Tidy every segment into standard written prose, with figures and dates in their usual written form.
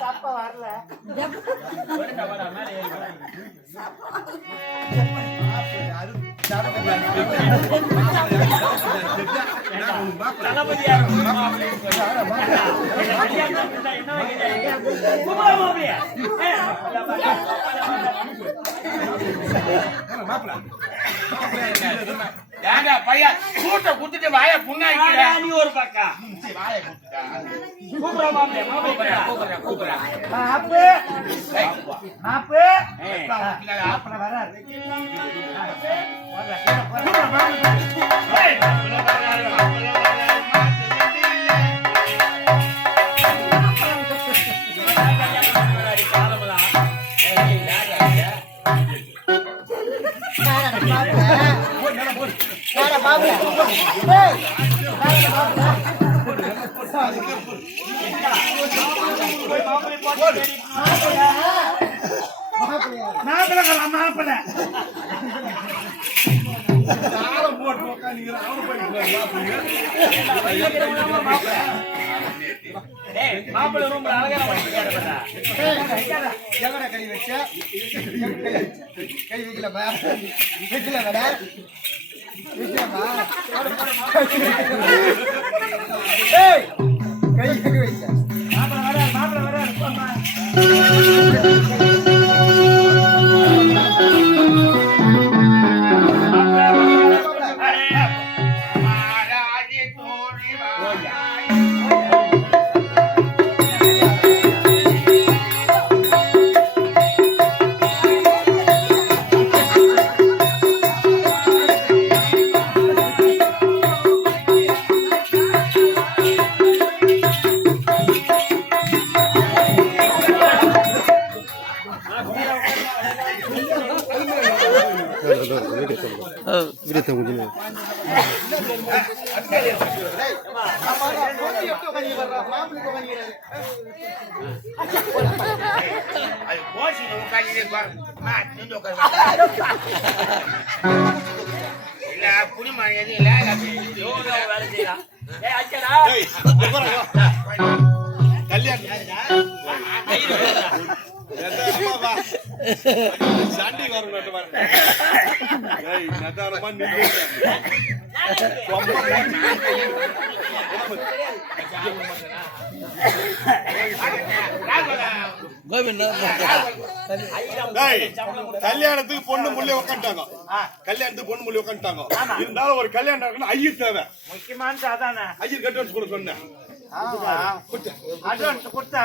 சாப்பா வரல பையன் கூட்ட குடுத்துட்டு வாய புண்ணாக்கிற நீ ஒரு பக்கம் வாய மாப்பிள்ள மாப்பிள்ள ரொம்ப அழகான கை வச்ச கை வைக்கல வைக்கல கடை கை வைக்க மாப்பிள்ள வர புரியுமா எது இல்ல வேலை செய்யலாம் சண்டி வரணும் கல்யாணத்துக்கு பொண்ணு முள்ளே உட்காந்துட்டாங்க இருந்தாலும் ஒரு கல்யாணம் நடக்கணும் ஐயர் தேவை முக்கியமானது அதானே ஐயர் கட்டன்ஸ் கூட சொன்னேன் அட்வான்ஸ் கொடுத்தா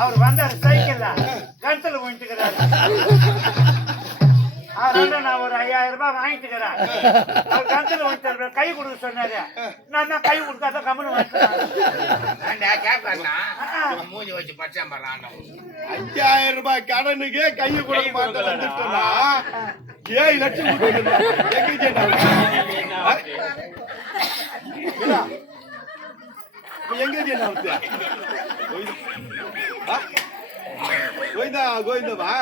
அவர் வந்தாரு சைக்கிள்ல கழுத்துல போயிட்டுக்கிறாரு அவரால நான் ஒரு 5000 ரூபாய் வாங்கிட்டுக்கிறேன் அவர் கழுத்துல போயிட்டு கை கொடுக்க சொன்னாரு நான் தான் கை கொடுக்காத கம்முன்னு வாங்கிட்டேன் மூஞ்சி வச்சு பச்சான் பாரு 5000 ரூபாய் கடனுக்கே கையை கூட மாட்ட வந்துட்டோம்னா 7 லட்சம் எங்க கோவிந்தா கோவிந்தவா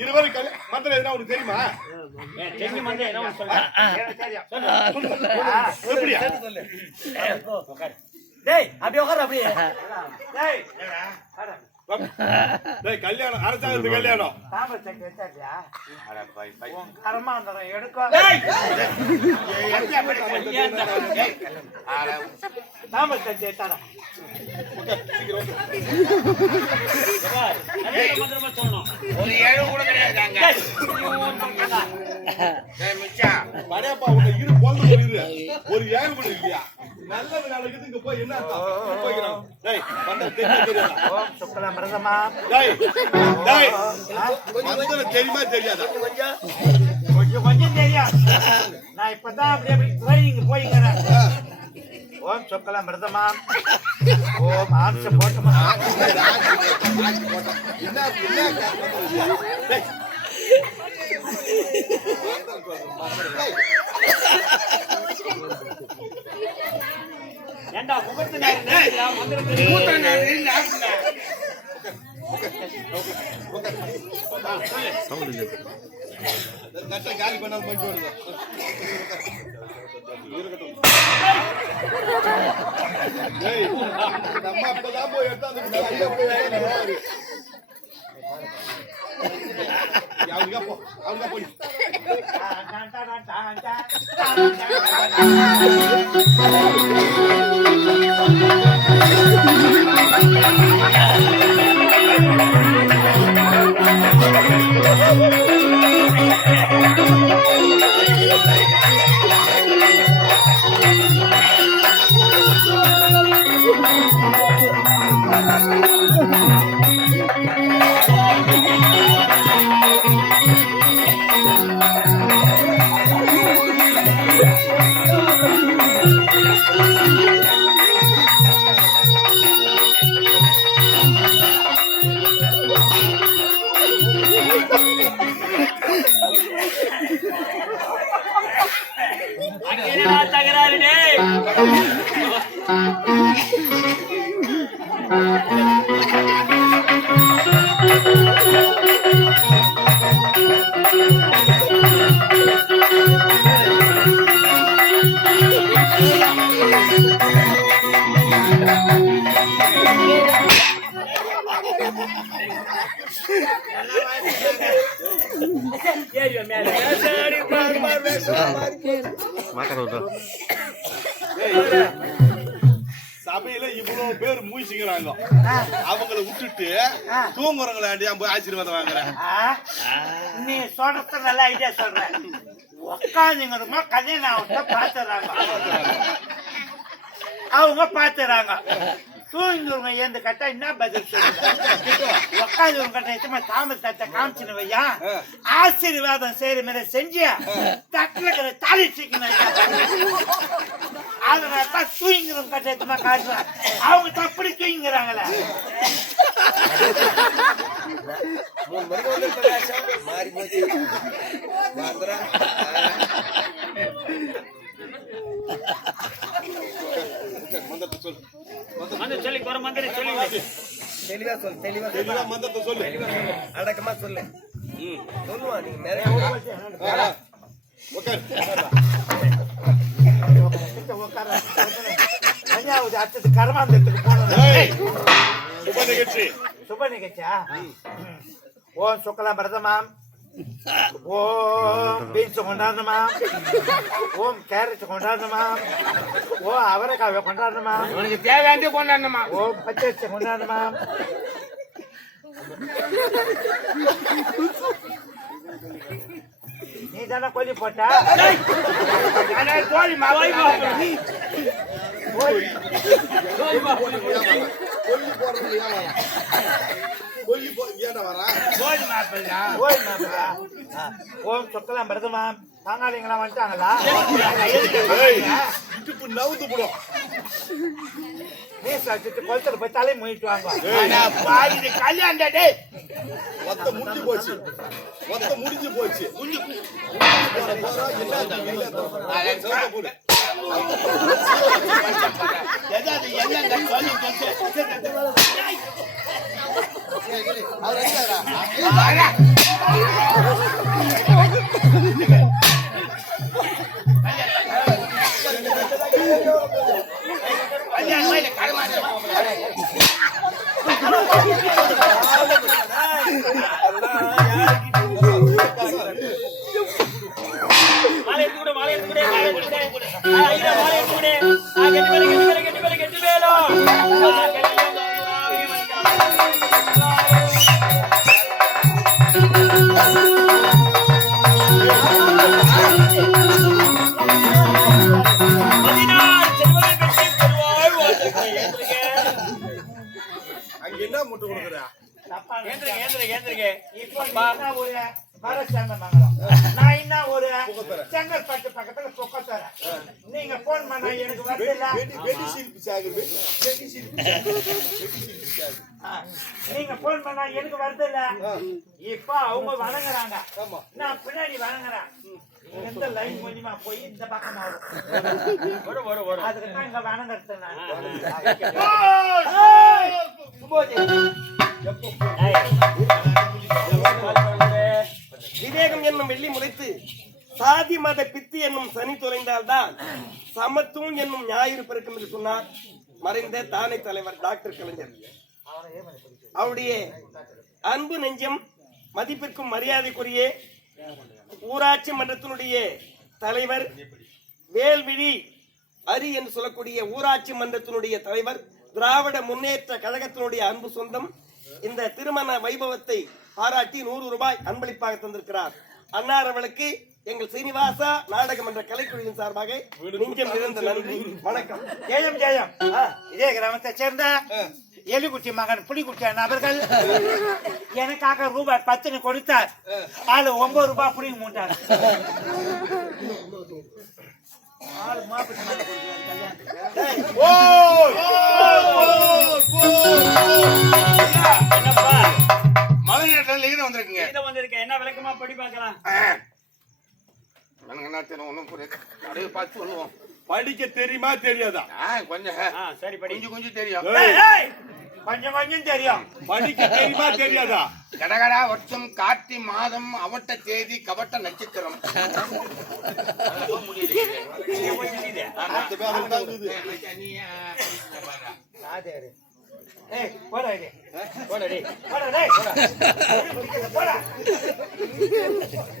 இருவரும் மந்திரம் எதுனா உனக்கு தெரியுமா அப்படியே உட்கார அப்படியே கல்யாணம் அரசாங்கத்து கல்யாணம் கரமாந்தரம் எடுக்க தாமஸ் தரேன் ஒரு 7 கூட கிடையாது படையப்பா உன்னை இரு போல ஒரு 7 கூட இல்லையா நல்லது நாளைக்கு இங்க போய் என்ன போய்க்கிறோம் தெரியுமா தெரியாதா கொஞ்சம் தெரியும் நான் இப்பதான் அப்படி ட்ரைனிங் போய்க்கிறேன் ஓம் சொக்கலாம் மிருதமாம் ஓம் ஆம்ச போட்டமா ஏண்டா முகத்து நேரம் காலி பண்ணாம போயிட்டு வருது. நம்ம அப்பதான் போய் எடுத்தாந்து அவங்க போய் சபையில இவ்வளவு பேர் மூய்ச்சிக்கிறாங்க. அவங்கள விட்டுட்டு தூங்குறவங்களாண்டியா போய் ஆசீர்வாதம் வாங்குறேன். நீ சொல்றது நல்ல ஐடியா சொல்ற. உக்காந்துங்கிறமா கல்யாணம் பாத்துறாங்க, அவங்க பாத்துறாங்க. தூங்குறவங்க ஏந்து கட்டா என்ன பதில் சொல்லுங்க? உக்காந்துவங்க கட்ட தாமஸ் தட்ட காமிச்சுன்னு வையா, ஆசீர்வாதம் செய்யற மாதிரி செஞ்சியா தட்டுல தாலி சிக்கணும். அதனாலதான் தூங்குறவங்க கட்ட காட்டுறாங்க. அவங்க தப்படி தூங்குறாங்களே. மாறி போச்சு. தெளிவா சொல்லு, தெளிவா மந்திரத்தை சொல்லு, அடக்கமா சொல்லு. சொல்லுவா நீ நிறைய அடுத்தது கர்மாந்தத்துக்கு போனோம். சுப நிகழ்ச்சியா? ஓம் சுக்கலாம் பரதமாம், ஓம் பீன்ஸ் கொண்டாடணுமா, ஓம் கேரட் கொண்டாடணுமா, ஓ அவரைக்காவை கொண்டாடணுமா, உனக்கு தேவையாண்டி கொண்டாடணுமா, ஓம் பச்சரிசி கொண்டாடணுமா. நீ தானே கொல்லி போட்டா தோழி ஓம் சொக்கலாம் பரதமா. பாங்காளிங்களாம் வந்துட்டாங்களா? நவுந்து போடும். கொளுத்துல போய் தலை மூயிட்டு வாங்க. கல்யாணம் மொத்த முடிஞ்சு போச்சு, மொத்த முடிஞ்சு போச்சு. என்ன முட்டு கொடுக்குற? வர சேந்தமங்கலம். நான் என்ன ஒரு செங்கல்பட்டு பக்கத்துல பொக்கத்தர. நீங்க போன் பண்ணா எனக்கு வரல. நீங்க போன் பண்ணா எனக்கு வருதில்ல. இப்ப அவங்க வணங்குறாங்க, நான் பின்னாடி வணங்குறேன். எந்த லைன் மூலியமா போய் இந்த பக்கம் வரும். அதுக்குதான் இங்க வணங்குறது நான். விவேகம் என்னும் வெள்ளி முளைத்து சாதி மத பித்து என்னும் சனி தொலைந்தால்தான் சமத்துவம் என்னும் ஞாயிறு பிறக்கும் என்று சொன்னார் மறைந்த தானை தலைவர் டாக்டர் கலைஞர். அவருடைய அன்பு நெஞ்சம் மதிப்பிற்கும் மரியாதைக்குரிய ஊராட்சி மன்றத்தினுடைய தலைவர் வேல்விழி அரி என்று சொல்லக்கூடிய ஊராட்சி மன்றத்தினுடைய தலைவர், திராவிட முன்னேற்ற கழகத்தினுடைய அன்பு சொந்தம் இந்த திருமண வைபவத்தை பாராட்டி 100 ரூபாய் அன்பளிப்பாக தந்திருக்கிறார். அன்னார் அவர்களுக்கு எங்கள் சீனிவாசா நாடகம் என்ற கலைக்குழுவின் சார்பாக நெஞ்சம் நிறைந்த நன்றி, வணக்கம். ஜெயம் ஜெயம். இதே கிராமத்தை சேர்ந்த எலிக்குட்டி மகன் புலிக்குட்டி நபர்கள் எனக்காக ரூபாய் 10 கொடுத்தார். ஆளு 9 ரூபாய் புடிங்க மூட்டார். ஆளு மாப்பிட்டு மேல மலை நேரத்தில் வந்திருக்குங்க. என்ன விளக்கமா படி பார்க்கலாம். ஒன்னும் புரியுது, அப்படியே பார்த்து சொல்லுவோம். படிக்க தெரியுமா தெரியாதா? கொஞ்சம் சரி படி. கொஞ்சம் தெரியும். கொஞ்சம் தெரியும். படிக்க தெரியுமா தெரியாதா? கடகடா வருஷம் கார்த்தி மாதம் அவட்ட தேதி கவட்ட நட்சத்திரம்.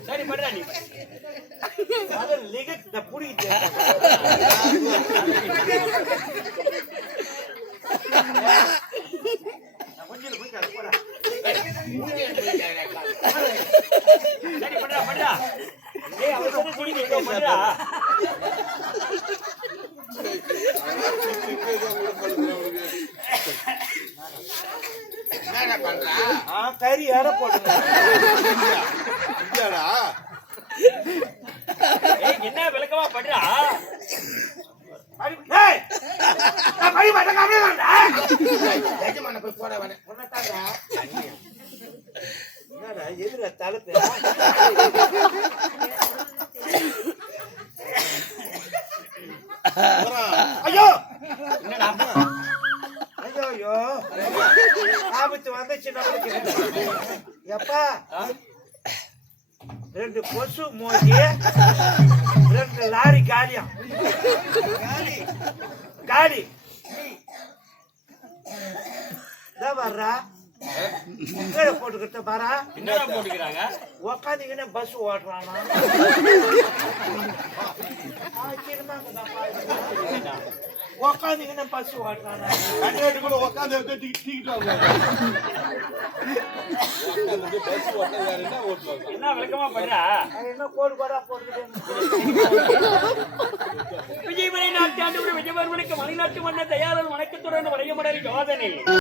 சரி பண்ற நீ புடிக்கிட்டு கறி எடை போட்டு என்ன விளக்கமா பண்றா? எதிர தலைப்பு ஐயோ என்னடா? ஐயோ ஆபத்து வந்துச்சு நம்மளுக்கு. எப்பா 2 கொசு மோதி 2 லாரி காலியா காலி வர்றா போட்டுக்கிட்ட பாரா. என்ன போட்டுக்கிறாங்க? உக்காந்தீங்கன்னா பஸ் ஓட்டுறானா? உக்காந்தீங்கன்னா பஸ் ஓட்டுறானா? கூட உட்காந்து என்ன விளக்கமா பண்றா? என்ன கோடு கோடா போட்டு விஜயமணி நாட்டாண்டு விஜயவர்மனுக்கு மணிநாட்டு மன்னர் தயாரன் வணக்கத்துடன் வரையமடல் யோதனை